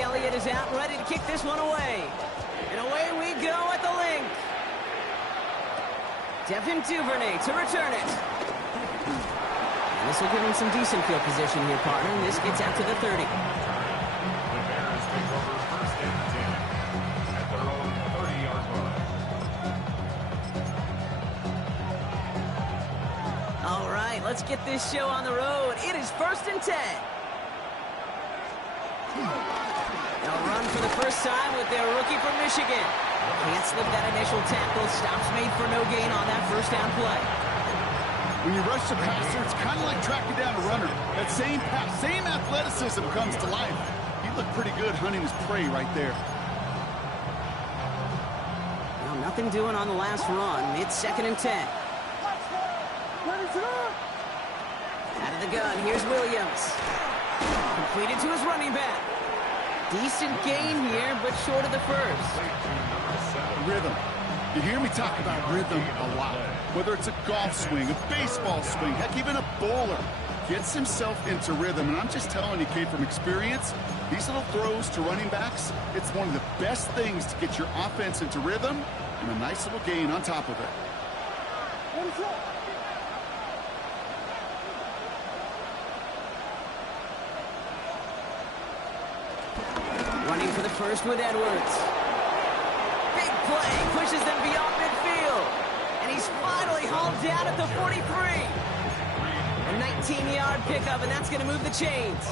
Elliott is out, ready to kick this one away. And away we go at the link. Devin Duvernay to return it. And this will give him some decent field position here, partner. And this gets out to the 30. All right, let's get this show on the road. It is 1st and 10. They'll run for the first time with their rookie from Michigan. Can't slip that initial tackle. Stops made for no gain on that first down play. When you rush the passer, it's kind of like tracking down a runner. That same athleticism comes to life. He looked pretty good hunting his prey right there. Well, nothing doing on the last run. It's 2nd and 10. Out of the gun, here's Williams. Completed to his running back. Decent gain here, but short of the first. Rhythm. You hear me talk about rhythm a lot. Whether it's a golf swing, a baseball swing, heck, even a bowler. Gets himself into rhythm, and I'm just telling you, kid, from experience, these little throws to running backs, it's one of the best things to get your offense into rhythm, and a nice little gain on top of it. Running for the first with Edwards. Big play, pushes them beyond midfield. And he's finally hauled down at the 43. A 19-yard pickup, and that's going to move the chains.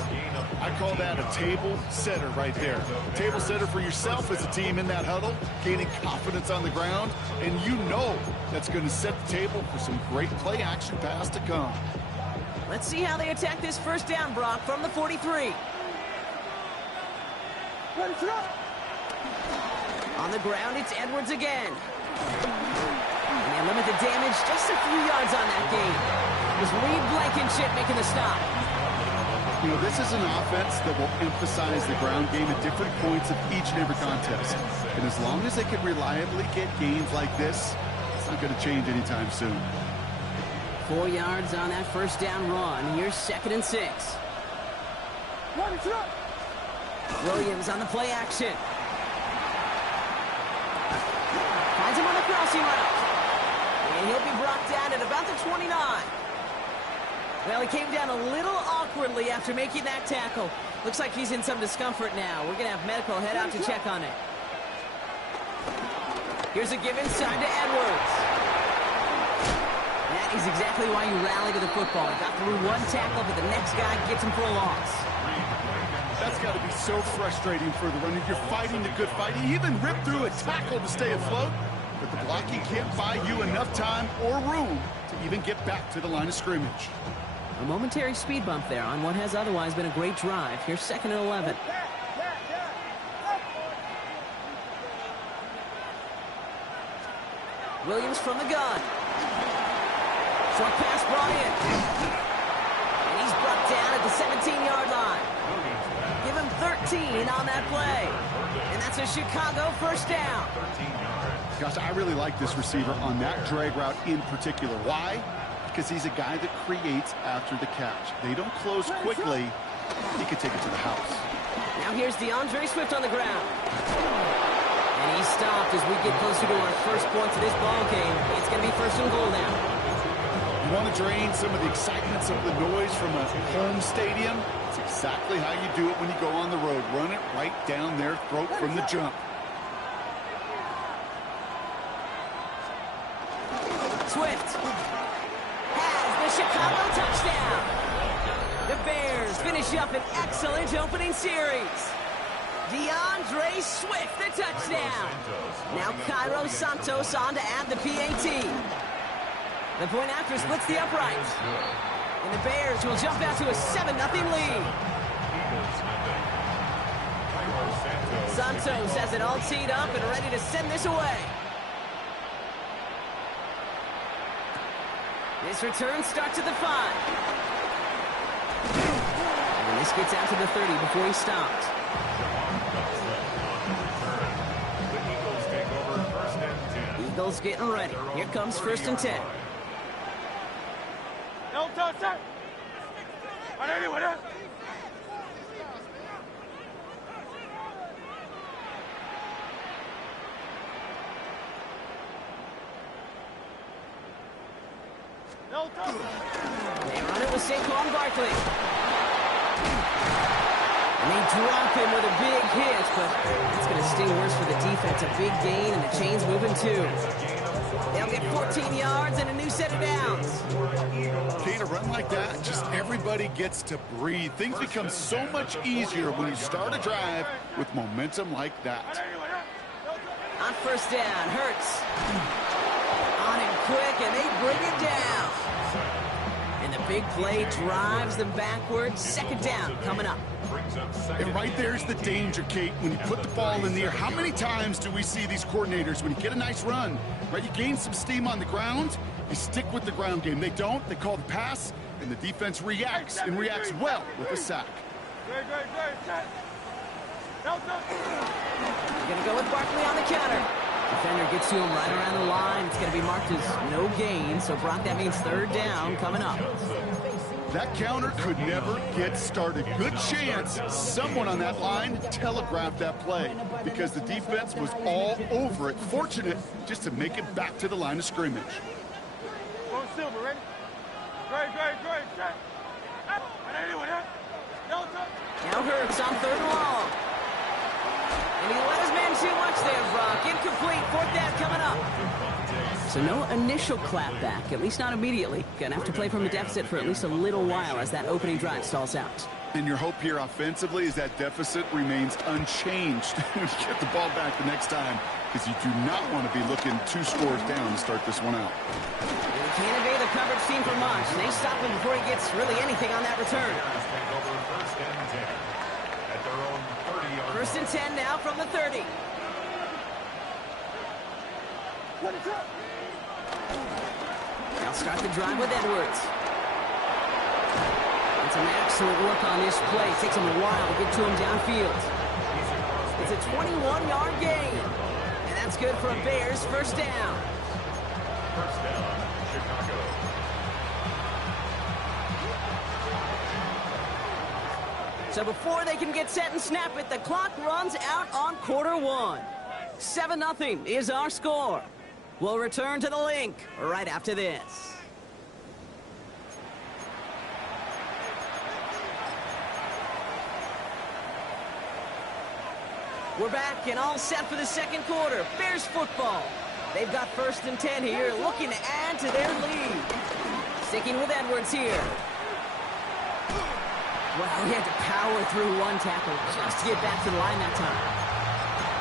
I call that a table setter right there. Table setter for yourself as a team in that huddle, gaining confidence on the ground, and you know that's going to set the table for some great play action pass to come. Let's see how they attack this first down, Brock, from the 43. On the ground, it's Edwards again. And they limit the damage just a few yards on that gain. It was Reed Blankenship making the stop. You know, this is an offense that will emphasize the ground game at different points of each and every contest. And as long as they can reliably get gains like this, it's not going to change anytime soon. 4 yards on that first down run. Here's 2nd and 6. Williams on the play action. Finds him on the crossing route. And he'll be brought down at about the 29. Well, he came down a little awkwardly after making that tackle. Looks like he's in some discomfort now. We're going to have medical head out to check on it. Here's a give inside to Edwards. That is exactly why you rally to the football. He got through one tackle, but the next guy gets him for a loss. That's got to be so frustrating for the runner. You're fighting the good fight. He even ripped through a tackle to stay afloat, but the blocking can't buy you enough time or room to even get back to the line of scrimmage. A momentary speed bump there on what has otherwise been a great drive. Here's 2nd and 11. Williams from the gun. Short pass brought in. And he's brought down at the 17-yard line. Give him 13 on that play. And that's a Chicago first down. Gosh, I really like this receiver on that drag route in particular. Why? Because he's a guy that creates after the catch. They don't close quickly. He can take it to the house. Now here's DeAndre Swift on the ground. And he's stopped as we get closer to our first points of this ball game. It's going to be 1st and goal now. You want to drain some of the excitement, some of the noise from a home stadium? It's exactly how you do it when you go on the road. Run it right down their throat from the jump. Swift has the Chicago touchdown. The Bears finish up an excellent opening series. DeAndre Swift, the touchdown. Now Cairo Santos on to add the PAT. The point after splits the uprights. And the Bears will jump out to a 7-0 lead. Santos has it all teed up and ready to send this away. This return starts at the 5. And this gets out to the 30 before he stopped. Eagles getting ready. Here comes 1st and 10. They run it with Saquon Barkley. And they drop him with a big hit, but it's going to sting worse for the defense. A big gain, and the chain's moving too. They'll get 14 yards and a new set of downs. Okay, to run like that, just everybody gets to breathe. Things become so much easier when you start a drive with momentum like that. On first down, Hurts. On him quick, and they bring it down. And the big play drives them backwards. Second down coming up. And right there's the danger, Kate. When you put the ball in the air, how many times do we see these coordinators, when you get a nice run, right, you gain some steam on the ground, you stick with the ground game. They don't. They call the pass, and the defense reacts, and reacts well with a sack. They're going to go with Barkley on the counter. Defender gets to him right around the line. It's going to be marked as no gain. So, Brock, that means third down coming up. That counter could never get started. Good chance someone on that line telegraphed that play because the defense was all over it. Fortunate just to make it back to the line of scrimmage. Silver, ready? Great. Now Hurts on third and long. And he let his man too much there, Brock. Incomplete. Fourth down coming up. So no initial clapback, at least not immediately. Gonna have to play from a deficit for at least a little while as that opening drive stalls out. And your hope here offensively is that deficit remains unchanged when you get the ball back the next time, because you do not want to be looking 2 scores down to start this one out. And they can't evade the coverage team for much. They stop him before he gets really anything on that return. First and 10 now from the 30. They'll start the drive with Edwards. It's an excellent work on this play. Takes him a while to get to him downfield. It's a 21-yard gain. And that's good for a Bears first down. First down, Chicago. So before they can get set and snap it, the clock runs out on quarter one. 7-0 is our score. We'll return to the link right after this. We're back and all set for the second quarter. Bears football. They've got first and 10 here, looking to add to their lead. Sticking with Edwards here. Well, he had to power through one tackle just to get back to the line that time.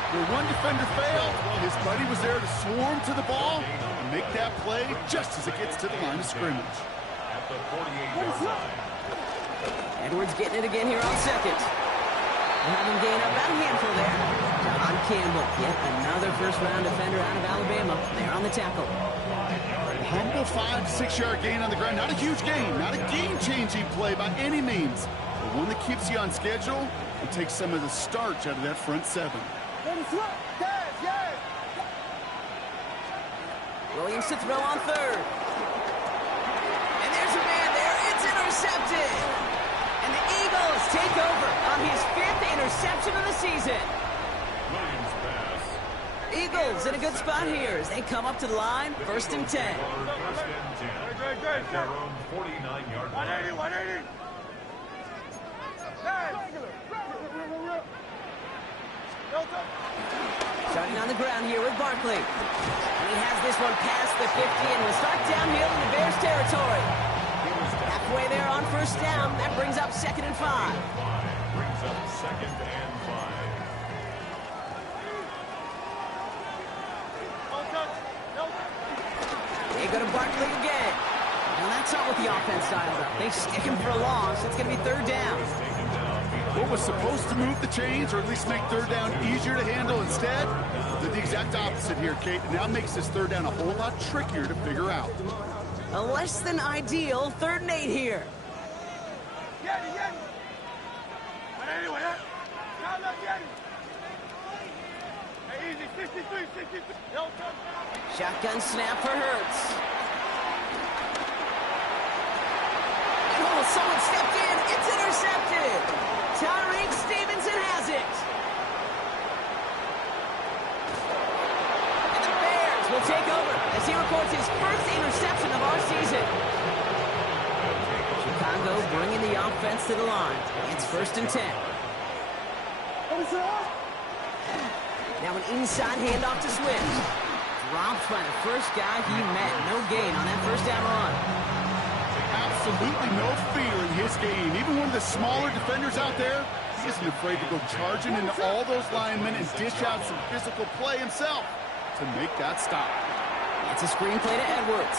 Where one defender failed, his buddy was there to swarm to the ball and make that play just as it gets to the line of scrimmage. At the 48-yard line. Edwards getting it again here on second. Having gained about a handful there. John Campbell, yet another first-round defender out of Alabama. There on the tackle. Humble 5-6 yard gain on the ground. Not a huge gain, not a game-changing play by any means, but one that keeps you on schedule and takes some of the starch out of that front seven. Williams to throw on third. And there's a man there. It's intercepted. And the Eagles take over on his 5th interception of the season. Williams pass. Eagles in a good spot here as they come up to the line. First and 10. First and 10. At their own 49-yard line. 180. Starting on the ground here with Barkley. And he has this one past the 50 and will start downhill in the Bears territory. Halfway there on first down. That brings up second and 5. Brings up second and 5. They go to Barkley again. Well, that's not what the offense dialed up. They stick him for a loss. It's going to be third down. What was supposed to move the chains, or at least make third down easier to handle, instead did the exact opposite here, Kate. It now makes this third down a whole lot trickier to figure out. A less than ideal 3rd and 8 here. Shotgun snap for Hurts. Oh, someone stepped in. It's intercepted. Tyreek Stevenson has it. And the Bears will take over as he records his first interception of our season. Chicago bringing the offense to the line. It's 1st and 10. Now an inside handoff to Swift. Dropped by the first guy he met. No gain on that first down run. Absolutely no fear in his game. Even one of the smaller defenders out there, he isn't afraid to go charging into all those linemen and dish out some physical play himself to make that stop. It's a screen play to Edwards.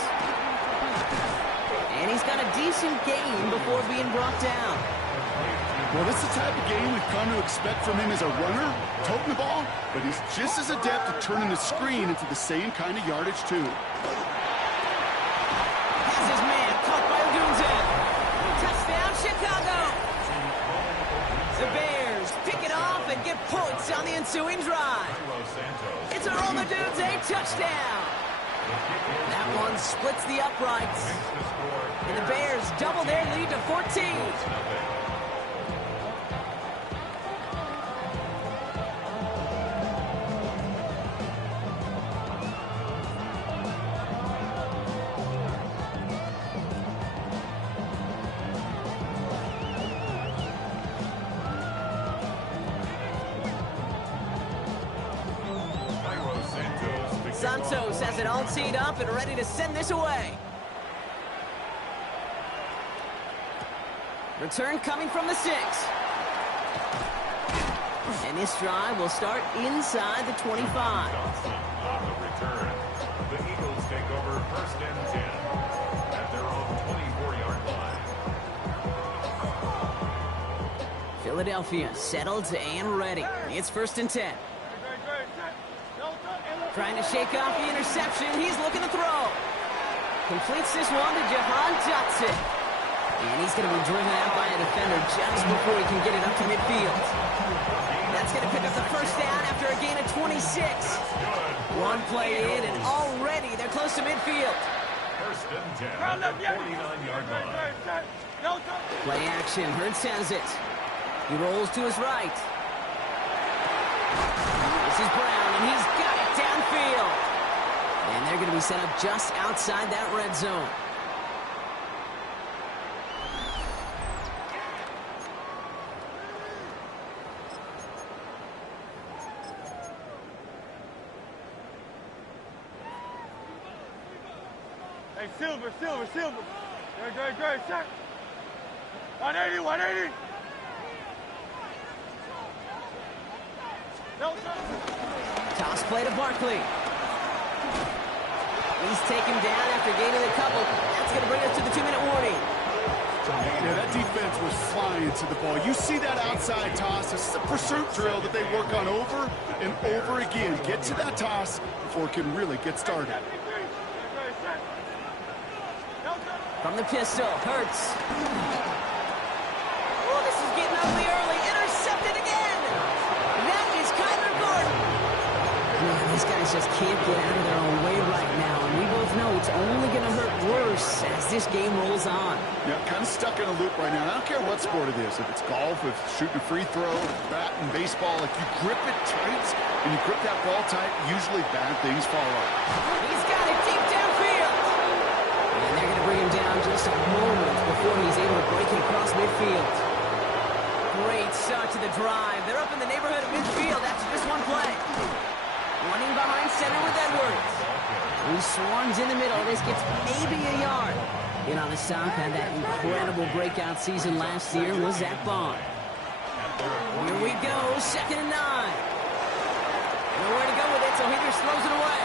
And he's got a decent gain before being brought down. Well, this is the type of game we've come to expect from him as a runner, toting the ball, but he's just as adept at turning the screen into the same kind of yardage, too. Has his man caught by Odunze. Touchdown, Chicago. The Bears pick it off and get points on the ensuing drive. It's a Odunze touchdown. That one splits the uprights. And the Bears double their lead to 14. Santos has it all teed up and ready to send this away. Return coming from the 6. And this drive will start inside the 25. On the return, the Eagles take over 1st and 10 at their own 24-yard line. Philadelphia settled and ready. It's 1st and 10. Trying to shake off the interception. He's looking to throw. Completes this one to Jahan Dotson. And he's going to be driven out by a defender just before he can get it up to midfield. That's going to pick up the first down after a gain of 26. One play in, and already they're close to midfield. 1st and 10 at the 49-yard line. Play action. Hurts has it. He rolls to his right. This is Brown, and he's got it downfield. And they're going to be set up just outside that red zone. Hey, Silver. Great, check. 180. Toss play to Barkley. He's taken down after gaining a couple. That's going to bring us to the 2-minute warning. Yeah, that defense was flying to the ball. You see that outside toss. This is a pursuit drill that they work on over and over again. Get to that toss before it can really get started. From the pistol, Hurts. Oh, this is getting ugly early. Intercepted again. That is Kyler Gordon. Man, these guys just can't get out of their own way right now, and we both know it's only going to hurt worse as this game rolls on. Yeah, kind of stuck in a loop right now. I don't care what sport it is. If it's golf, if it's shooting a free throw, bat and baseball, if you grip it tight and you grip that ball tight, usually bad things follow. He's got it deep downfield. And they're going to bring him down just a moment before he's able to break it across midfield. Great start to the drive. They're up in the neighborhood of midfield after just one play. Running behind center with Edwards. He swarms in the middle. This gets maybe a yard. In on the stop, had that incredible breakout season last year was Zach Bond. Here we go, 2nd and 9. Nowhere to go with it, so he just throws it away.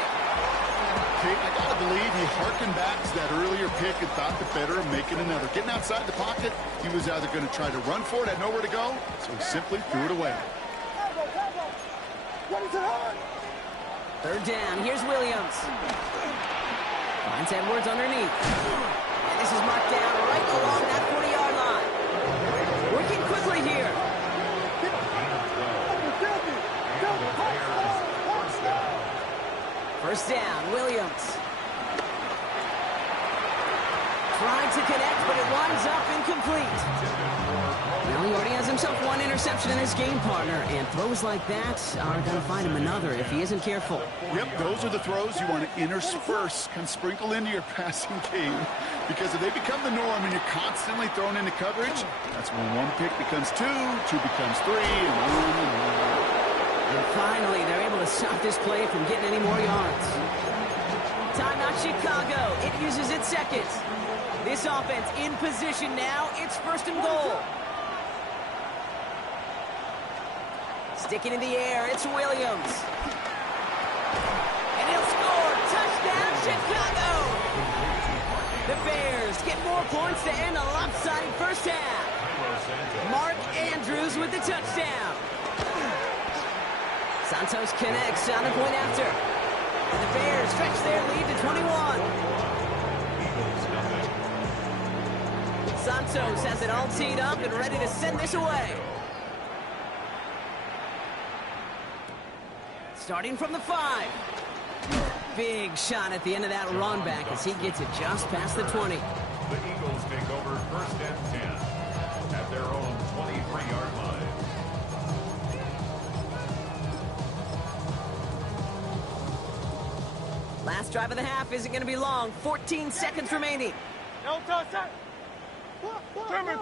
Okay, I gotta believe he harkened back to that earlier pick and thought the better of making another. Getting outside the pocket, he was either going to try to run for it, had nowhere to go, so he simply threw it away. 3rd down, here's Williams. Finds Edwards underneath. And this is marked down right along that 40-yard line. Working quickly here. First down, Williams. Tried to connect, but it winds up incomplete. Well, he already has himself one interception in his game, partner, and throws like that are going to find him another if he isn't careful. Yep, those are the throws you want to intersperse, kind of sprinkle into your passing game, because if they become the norm and you're constantly thrown into coverage, that's when one pick becomes two, two becomes three, and on. And finally, they're able to stop this play from getting any more yards. Timeout Chicago. It uses its seconds. This offense in position now. It's first and goal. Sticking in the air, it's Williams. And he'll score. Touchdown, Chicago. The Bears get more points to end a lopsided first half. Mark Andrews with the touchdown. Santos connects on the point after. And the Bears stretch their lead to 21. Santos has it all teed up and ready to send this away. Starting from the 5. Big shot at the end of that run back as he gets it just past the 20. The Eagles take over first and 10 at their own 23-yard line. Last drive of the half isn't going to be long. 14 seconds remaining. No touch that. Trimmer.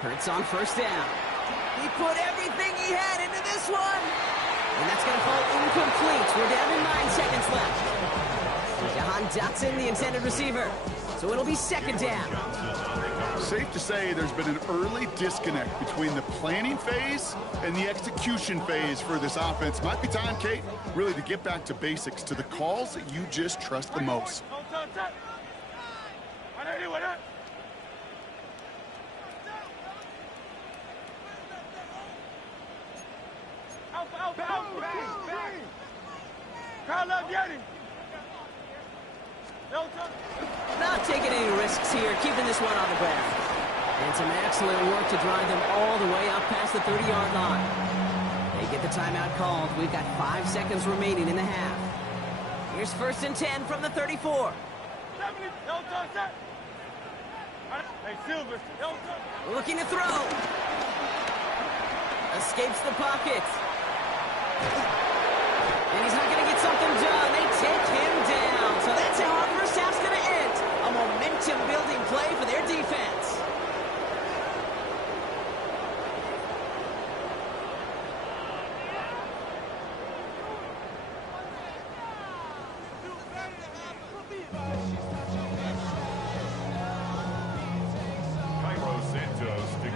Hurts on first down. He put everything he had into this one. And that's going to fall incomplete. We're down to 9 seconds left. Jahan Dotson, the intended receiver. So it'll be second down. Safe to say there's been an early disconnect between the planning phase and the execution phase for this offense. Might be time, Kate, really to get back to basics, to the calls that you just trust the most. Not taking any risks here, keeping this one on the ground. And some excellent work to drive them all the way up past the 30-yard line. They get the timeout called. We've got 5 seconds remaining in the half. Here's first and 10 from the 34. Looking to throw. Escapes the pocket. And he's not going to get something done. They take him down. So that's how our first half's going to end. A momentum-building play for their defense.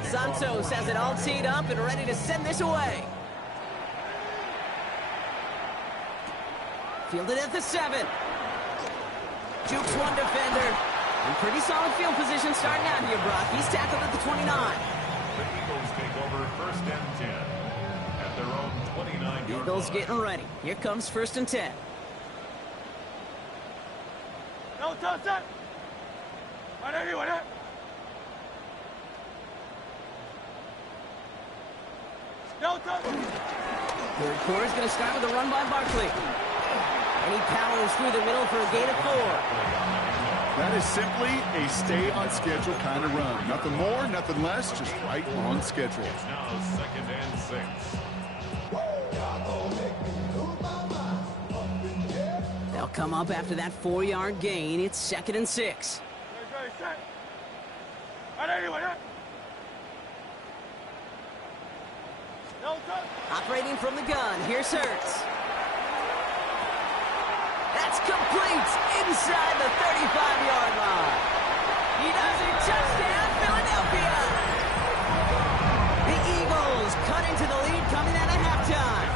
Santos has it all teed up and ready to send this away. Fielded at the 7. Jukes one defender. And pretty solid field position starting out here, Brock. He's tackled at the 29. The Eagles take over first and 10 at their own 29-yard line. Eagles getting ready. Here comes first and 10. No touch that. No touch. Third quarter's going to start with a run by Barkley. And he powers through the middle for a gain of 4. That is simply a stay-on-schedule kind of run. Nothing more, nothing less, just right on schedule. It's now second and 6. They'll come up after that 4-yard gain. It's second and 6. Operating from the gun, here's Hurts. That's complete inside the 35-yard line. He does it. Touchdown, Philadelphia. The Eagles cut into the lead coming out of halftime.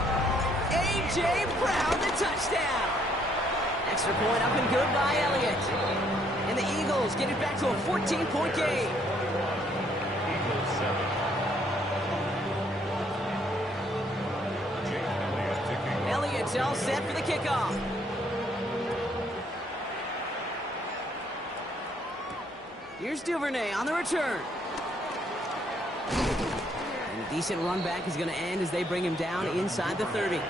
A.J. Brown, the touchdown. Extra point up and good by Elliott. And the Eagles get it back to a 14-point game. Eagles 7. Elliott's all set for the kickoff. Here's Duvernay on the return. And a decent run back is going to end as they bring him down inside the 30. On the return,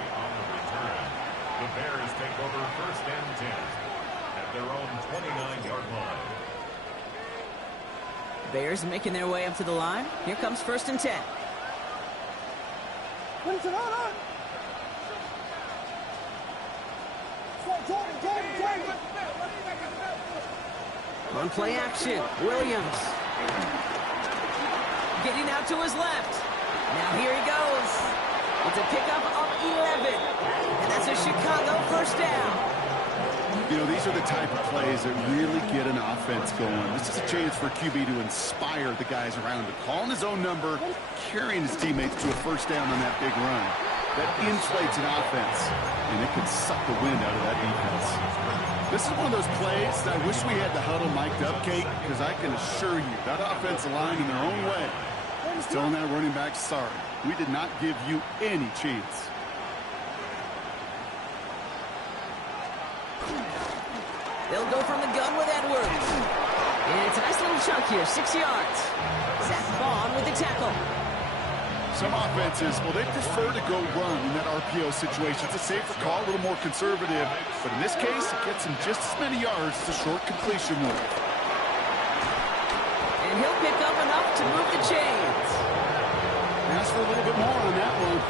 the Bears take over first and 10 at their own 29-yard line. Bears making their way up to the line. Here comes 1st and 10. On play action, Williams. Getting out to his left. Now here he goes. It's a pickup of 11. And that's a Chicago 1st down. You know, these are the type of plays that really get an offense going. This is a chance for QB to inspire the guys around him. Calling his own number, carrying his teammates to a 1st down on that big run. That inflates an offense, and it can suck the wind out of that defense. This is one of those plays that I wish we had the huddle mic'd up, Kate, because I can assure you that offensive line in their own way is telling that running back, sorry, we did not give you any chance. They'll go from the gun with Edwards. And it's a nice little chunk here, 6 yards. Zach Vaughn with the tackle. Some offenses, well, they prefer to go run in that RPO situation. It's a safer call, a little more conservative. But in this case, it gets him just as many yards as a short completion would. And he'll pick up enough to move the chains. Ask for a little bit more on that one.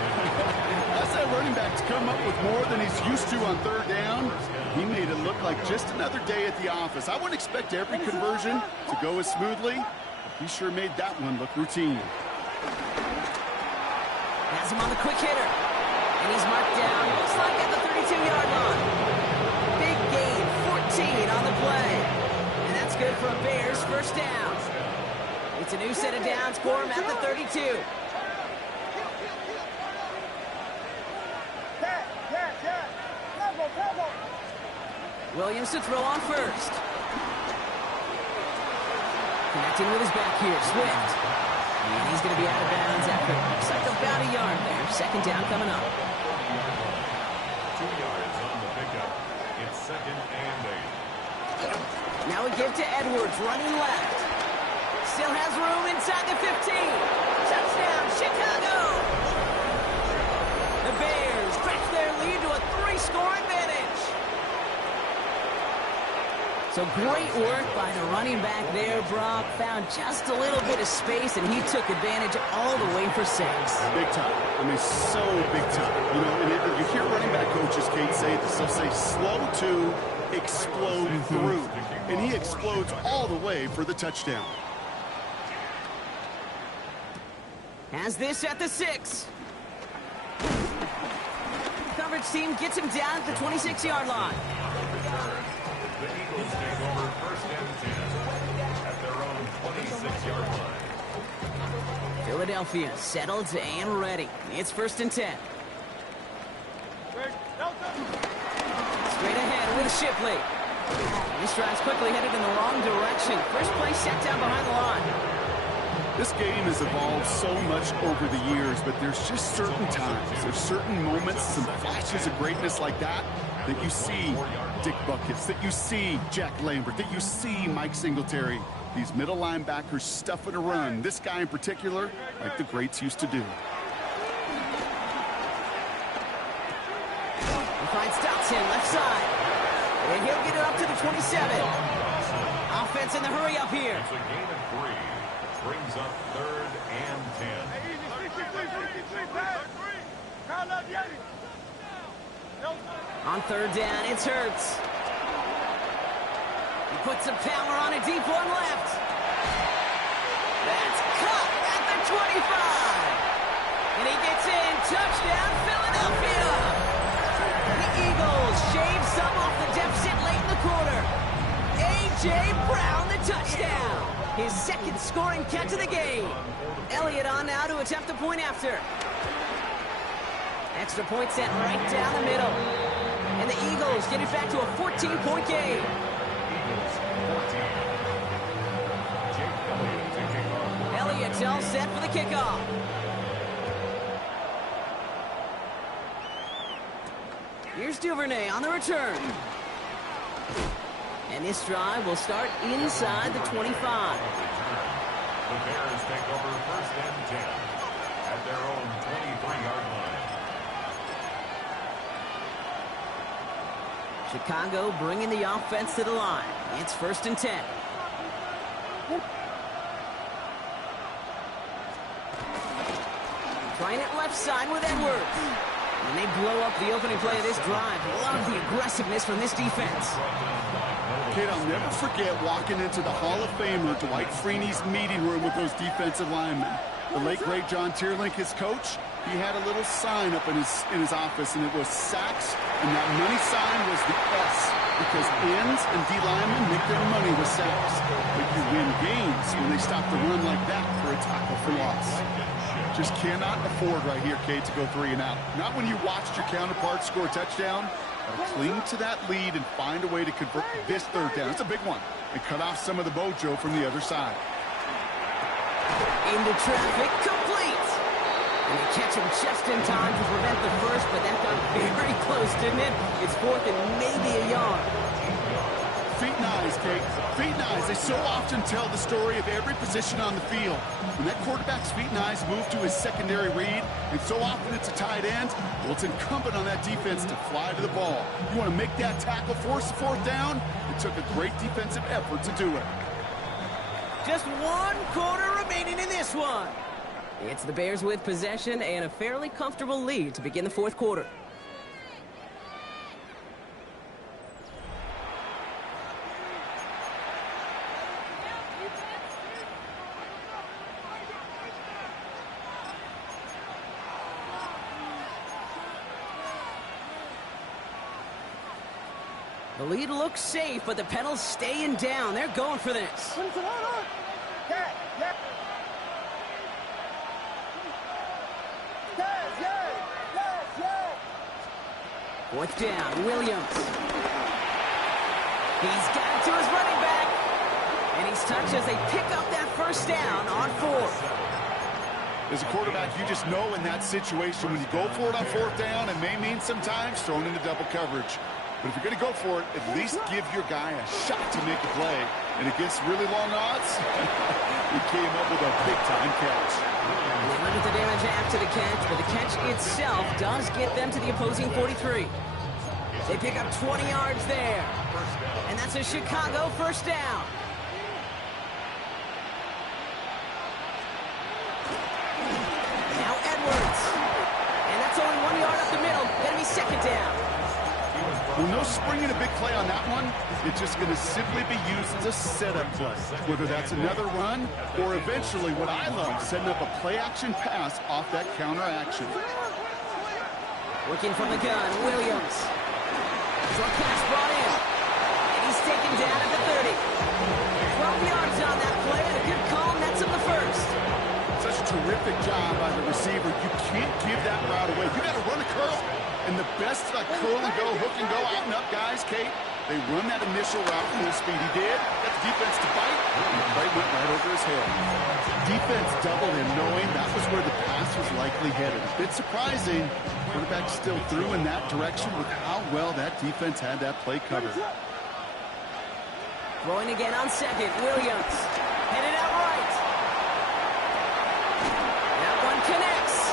That's that running back to come up with more than he's used to on 3rd down. He made it look like just another day at the office. I wouldn't expect every conversion to go as smoothly. But he sure made that one look routine. Has him on the quick hitter. And he's marked down, looks like at the 32-yard line. Big gain, 14 on the play. And that's good for a Bears 1st down. It's a new set of downs for him at the 32. Williams to throw on 1st. Connecting with his back here, Swift. And he's going to be out of bounds after looks like about a yard there. 2nd down coming up. 2 yards on the pickup. It's 2nd and 8. Now a give to Edwards, running left. Still has room inside the 15. Touchdown, Chicago! The Bears stretch their lead to a 3-score advantage. So great work by the running back there, Brock. Found just a little bit of space, and he took advantage all the way for 6. Big time. I mean, so big time. You know, and you hear running back coaches, Kate, say this. They'll say slow to explode through. And he explodes all the way for the touchdown. Has this at the 6. Coverage team gets him down at the 26-yard line. The Eagles take over 1st and 10 at their own 26-yard line. Philadelphia settled and ready. It's 1st and 10. Straight ahead with Shipley. This drive's quickly headed in the wrong direction. First play set down behind the line. This game has evolved so much over the years, but there's just certain times, there's certain moments, some flashes of greatness like that you see Dick Buckets, that you see Jack Lambert, that you see Mike Singletary. These middle linebackers stuffing a run. This guy in particular, like the greats used to do. He finds Dotson left side. And he'll get it up to the 27. Offense in the hurry up here. It's a gain of 3. Brings up 3rd and 10. On 3rd down, it's Hurts. He puts some power on a deep one left. That's caught at the 25. And he gets in. Touchdown, Philadelphia. The Eagles shave some off the deficit late in the quarter. A.J. Brown, the touchdown. His 2nd scoring catch of the game. Elliott on now to attempt the point after. Extra point set right down the middle. And the Eagles get it back to a 14-point game. Elliott's all set for the kickoff. Here's Duvernay on the return. And this drive will start inside the 25. The Bears take over 1st and 10 at their own 23-yard line. Chicago bringing the offense to the line. It's 1st and 10. trying it left side with Edwards. And they blow up the opening play of this drive. Love the aggressiveness from this defense. Kid, I'll never forget walking into the Hall of Famer Dwight Freeney's meeting room with those defensive linemen. The late, great John Tierlink, his coach, he had a little sign up in his office, and it was sacks, and that money sign was the S, because ends and D linemen make their money with sacks. But you win games when they stop the run like that for a tackle for loss. Just cannot afford right here, Kate, to go 3 and out. Not when you watched your counterpart score a touchdown. Cling to that lead and find a way to convert this 3rd down. It's a big one. And cut off some of the mojo from the other side. Into traffic, complete. And they catch him just in time to prevent the first, but that got very close, didn't it? It's 4th and maybe a yard. Feet and eyes, Kate. Feet and eyes. They so often tell the story of every position on the field. When that quarterback's feet and eyes move to his secondary read, and so often it's a tight end, well, it's incumbent on that defense to fly to the ball. You want to make that tackle, force the 4th down? It took a great defensive effort to do it. Just 1 quarter remaining in this one. It's the Bears with possession and a fairly comfortable lead to begin the 4th quarter. The lead looks safe, but the pedals staying down. They're going for this. Fourth down, Williams. He's got it to his running back. And he's touched as they pick up that 1st down on 4th. As a quarterback, you just know in that situation when you go for it on 4th down, it may mean sometimes thrown into double coverage. But if you're going to go for it, at least give your guy a shot to make a play. And against really long odds, he came up with a big-time catch. They limit the damage after the catch, but the catch itself does get them to the opposing 43. They pick up 20 yards there. And that's a Chicago 1st down. Now Edwards. And that's only 1 yard up the middle. Gonna be 2nd down. Well, no springing a big play on that one. It's just going to simply be used as a setup play. Whether that's another run or eventually what I love, setting up a play-action pass off that counter action. Working from the gun, Williams. Short pass brought in. And he's taken down at the 30. 12 yards on that play, and a good call nets him the 1st. Such a terrific job by the receiver. You can't give that route away. You got to run a curl. And the best like curl and go, hook and go, out and up guys, Kate, they run that initial route full speed. He did. Got the defense to bite, and the play went right over his head. Defense doubled him, knowing that was where the pass was likely headed. A bit surprising. Quarterback still threw in that direction with how well that defense had that play covered. Throwing again on 2nd, Williams. Headed out right. That one connects.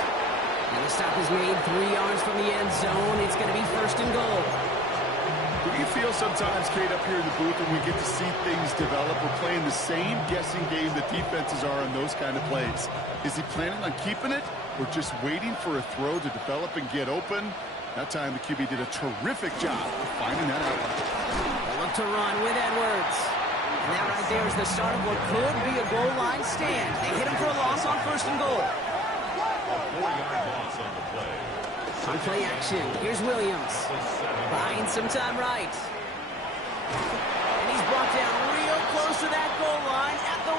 And the stop is made 3 yards from the end zone. It's going to be 1st and goal. Do you feel sometimes, Kate, up here in the booth when we get to see things develop, we're playing the same guessing game that defenses are on those kind of plays? Is he planning on keeping it or just waiting for a throw to develop and get open? That time the QB did a terrific job of finding that outlet. They look to run with Edwards. And that right there is the start of what could be a goal line stand. They hit him for a loss on 1st and goal. A 4-yard loss on the play. On play action, here's Williams. Buying some time right. And he's brought down real close to that goal line at the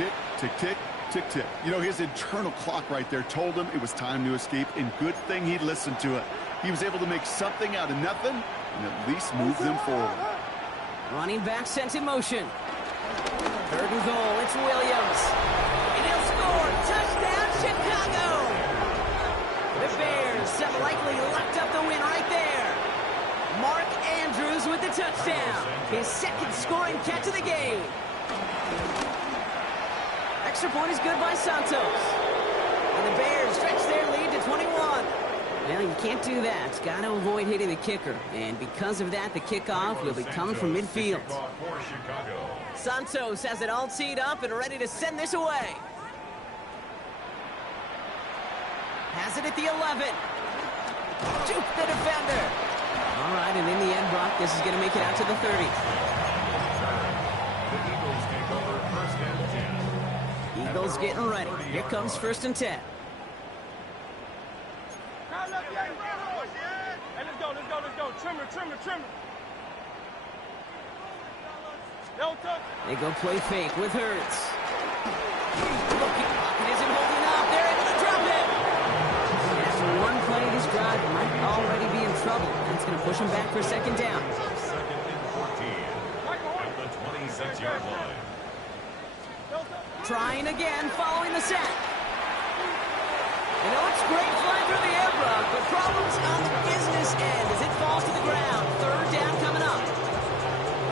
1. Tick, tick, tick, tick, tick. You know, his internal clock right there told him it was time to escape, and good thing he listened to it. He was able to make something out of nothing and at least move them forward. Running back sent in motion. 3rd and goal, it's Williams. And he'll score. Touchdown, Chicago! The Bears have likely locked up the win right there. Mark Andrews with the touchdown. His 2nd scoring catch of the game. Extra point is good by Santos. And the Bears stretch their lead to 21. Well, you can't do that. Got to avoid hitting the kicker. And because of that, the kickoff will be coming from midfield. Santos has it all teed up and ready to send this away. Has it at the 11. Juke the defender. All right, and in the end, Brock, this is going to make it out to the 30. The Eagles take over first and 10. Eagles getting ready. Here comes first and 10. Hey, let's go. Trimmer. No touch. They go play fake with Hurts. Looking, pocket isn't holding up. They're able to drop it. And after one play of this drive, might already be in trouble. That's going to push him back for second down. Second and 14 at the 26-yard line. Trying again, following the sack. You know, it's great flying through the air, Brock, but problems on the business end as it falls to the ground. Third down coming up.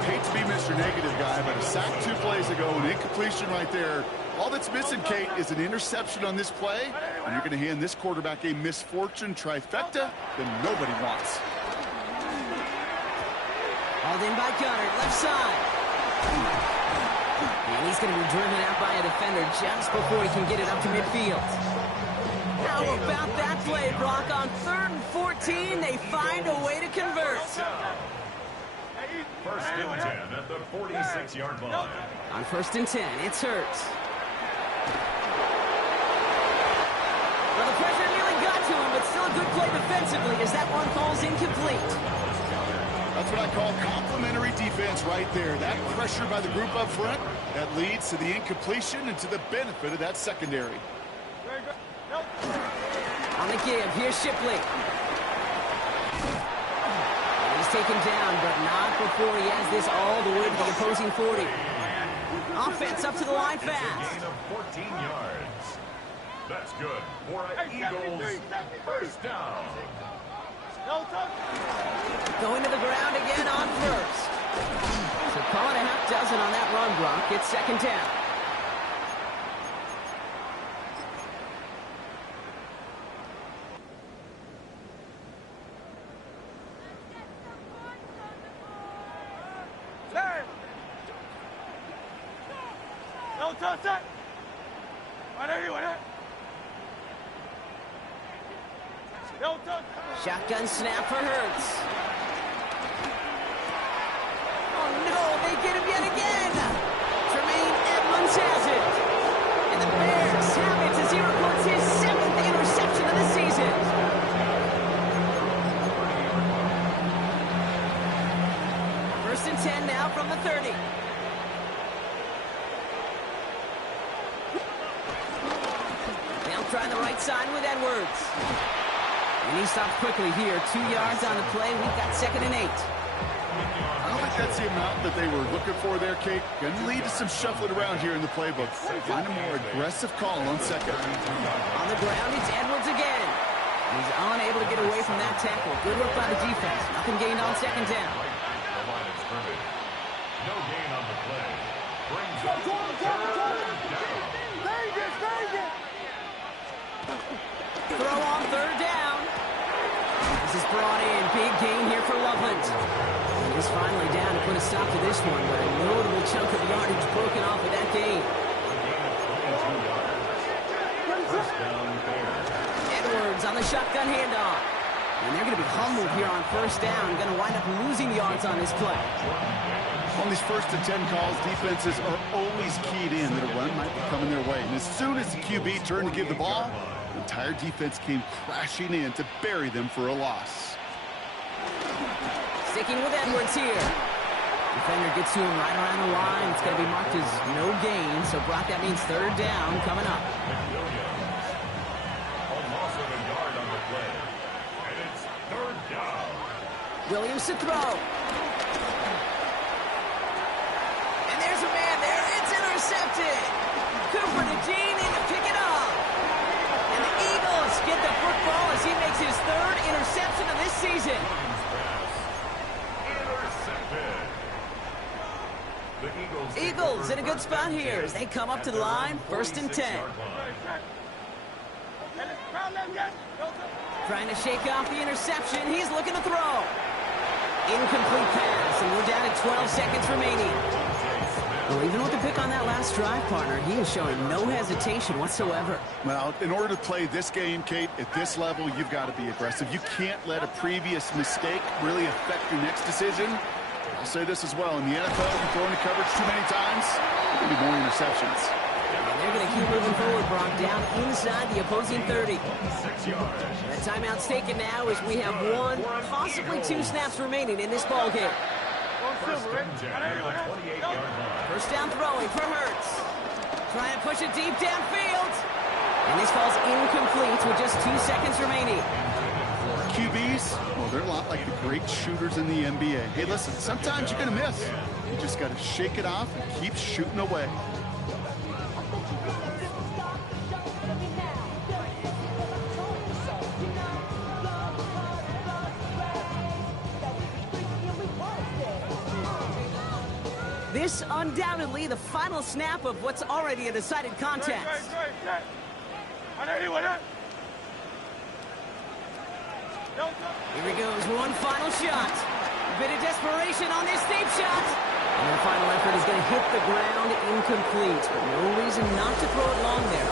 Hate to be Mr. Negative guy, but a sack 2 plays ago, an incompletion right there. All that's missing, Kate, is an interception on this play, and you're going to hand this quarterback a misfortune trifecta that nobody wants. Hauled in by Gunner, left side. And he's going to be driven out by a defender just before he can get it up to midfield. How about that play, Brock? On 3rd and 14, they find a way to convert. First and 10 at the 46-yard line. On 1st and 10, it's Hurts. Well, the pressure nearly got to him, but still a good play defensively as that one falls incomplete. That's what I call complimentary defense right there. That pressure by the group up front, that leads to the incompletion and to the benefit of that secondary. On the give, here's Shipley. And he's taken down, but not before he has this all the way to the opposing 40. Offense up to the line fast. It's a gain of 14 yards. That's good for an Eagles first down. Going to the ground again on first. So call it a half dozen on that run, Brock. It's second down. No touch it. No touch. Shotgun snap for Hurts. Oh no, they get him yet again. Tremaine Edmonds has it. And the Bears have it as he reports his 7th interception of the season. First and 10 now from the 30. They'll try the right side with Edwards. And he stops quickly here. 2 yards on the play. We've got 2nd and 8. I don't think that's the amount that they were looking for there, Kate. Going to lead to some shuffling around here in the playbook. Find a more aggressive call on second. On the ground, it's Edwards again. He's unable to get away from that tackle. Good work by the defense. Nothing gained on second down. The line of scrimmage. No gain on the play. Brings up third down. Throw on 3rd down. This is brought in. Big gain here for Loveland. And he's finally down to put a stop to this one, but a notable chunk of yardage broken off of that gain. First down, Bears. Edwards on the shotgun handoff. And they're going to be humbled here on 1st down. Going to wind up losing yards on this play. On these 1st and 10 calls, defenses are always keyed in that a run might be coming their way. And as soon as the QB turned to give the ball, the entire defense came crashing in to bury them for a loss. Sticking with Edwards here. Defender gets to him right around the line. It's going to be marked as no gain. So, Brock, that means 3rd down coming up. Almost a yard on the play. And it's 3rd down. Williams to throw. And there's a man there. It's intercepted. Cooper to Gene in to pick it up. And the Eagles get the football as he makes his 3rd interception of this season. Eagles in a good spot here as they come up to the line, 1st and 10. Trying to shake off the interception. He's looking to throw. Incomplete pass, and we're down at 12 seconds remaining. Well, even with the pick on that last drive, partner, he is showing no hesitation whatsoever. Well, in order to play this game, Kate, at this level, you've got to be aggressive. You can't let a previous mistake really affect your next decision. I'll say this as well. In the NFL, if you throw into coverage too many times, there's going to be more interceptions. And they're going to keep moving forward, Brock, down inside the opposing 30. The timeout's taken now as we have 1, possibly 2 snaps remaining in this ball game. First down throwing for Hurts. Trying to push it deep downfield. And this falls incomplete with just 2 seconds remaining. QBs, well, they're a lot like the great shooters in the NBA. Hey, listen, sometimes you're going to miss. You just got to shake it off and keep shooting away. This undoubtedly the final snap of what's already a decided contest. Here he goes, one final shot. A bit of desperation on this deep shot. And the final effort is going to hit the ground incomplete. But no reason not to throw it long there.